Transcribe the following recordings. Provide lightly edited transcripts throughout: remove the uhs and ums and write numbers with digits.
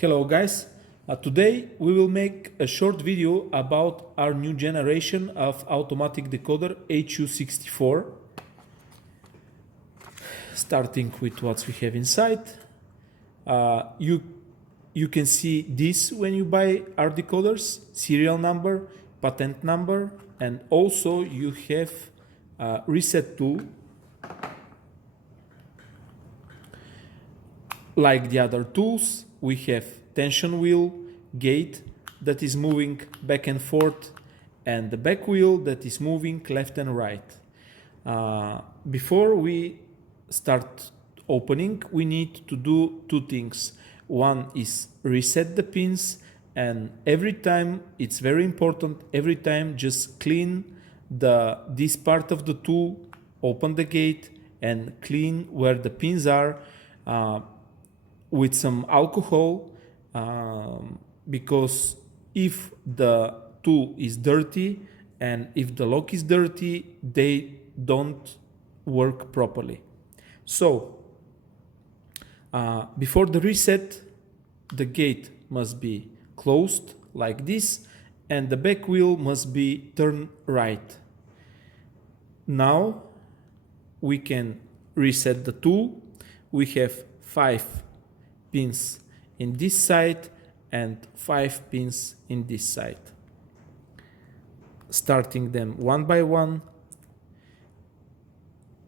Hello guys, today we will make a short video about our new generation of automatic decoder HU64. Starting with what we have inside. You can see this when you buy our decoders, serial number, patent number, and also you have a reset tool like the other tools. We have tension wheel, gate that is moving back and forth, and the back wheel that is moving left and right. Before we start opening, we need to do two things. One is reset the pins, and every time, it's very important, every time just clean this part of the tool, open the gate and clean where the pins are with some alcohol, because if the tool is dirty and if the lock is dirty, they don't work properly. So before the reset, the gate must be closed like this and the back wheel must be turned right. Now we can reset the tool. We have 5 pins in this side and 5 pins in this side. Starting them one by one,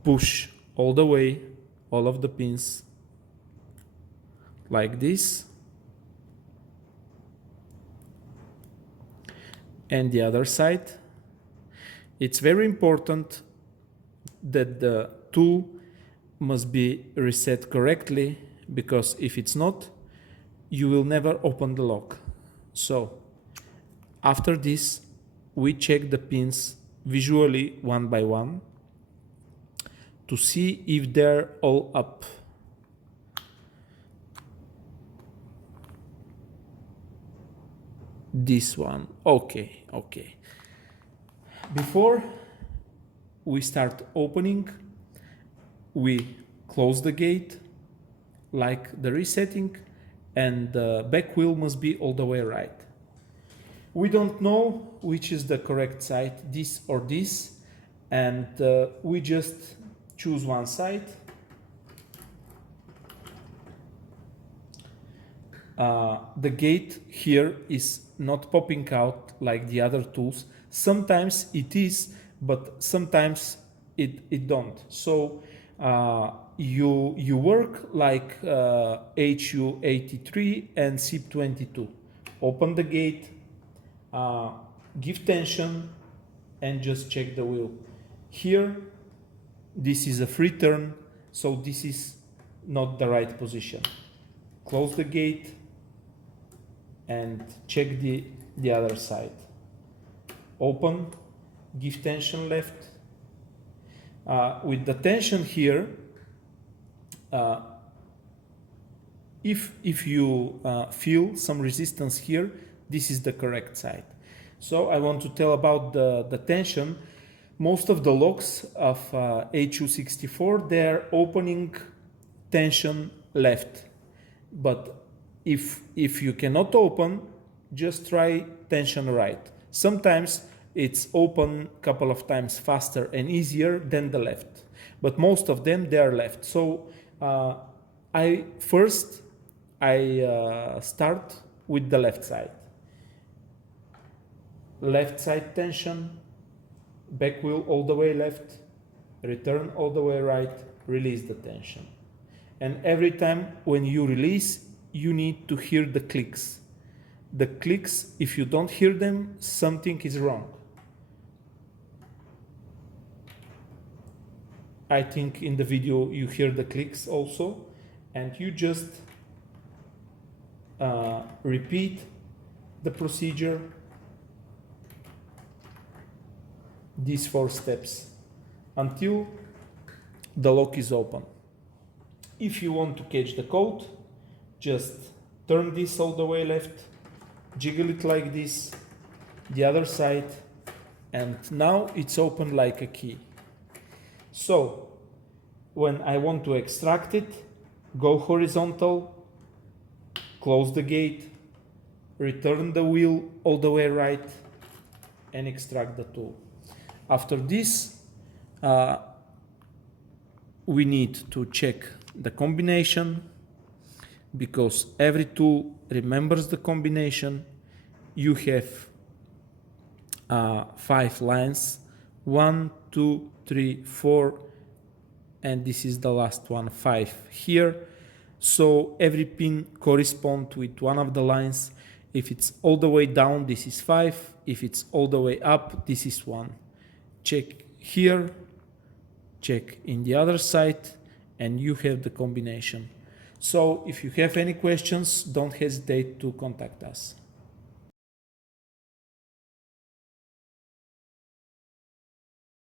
push all the way all of the pins like this, and the other side. It's very important that the tool must be reset correctly, because if it's not, you will never open the lock. So after this, we check the pins visually one by one to see if they're all up. This one, okay. Before we start opening, we close the gate like the resetting, and the back wheel must be all the way right. We don't know which is the correct side, this or this, and we just choose one side. The gate here is not popping out like the other tools. Sometimes it is, but sometimes it don't. So you work like HU83 and SIP22. Open the gate, give tension, and just check the wheel. Here, this is a free turn, so this is not the right position. Close the gate and check the other side. Open, give tension left. With the tension here, if you feel some resistance here, this is the correct side. So I want to tell about the tension. Most of the locks of HU64, they're opening tension left. But if you cannot open, just try tension right. Sometimes it's open a couple of times faster and easier than the left, but most of them, they are left. So I start with the left side. Left side tension, back wheel all the way left, return all the way right, release the tension. And every time when you release, you need to hear the clicks. The clicks, if you don't hear them, something is wrong. I think in the video you hear the clicks also, and you just repeat the procedure, these 4 steps, until the lock is open. If you want to catch the code, just turn this all the way left, jiggle it like this, the other side, and now it's open like a key. So when I want to extract it, go horizontal, close the gate, return the wheel all the way right, and extract the tool. After this, we need to check the combination, because every tool remembers the combination. You have 5 lines, 1, 2, 3, 4, and this is the last one, 5 here. So every pin corresponds with one of the lines. If it's all the way down, this is 5. If it's all the way up, this is 1. Check here, check in the other side, and you have the combination. So if you have any questions, don't hesitate to contact us.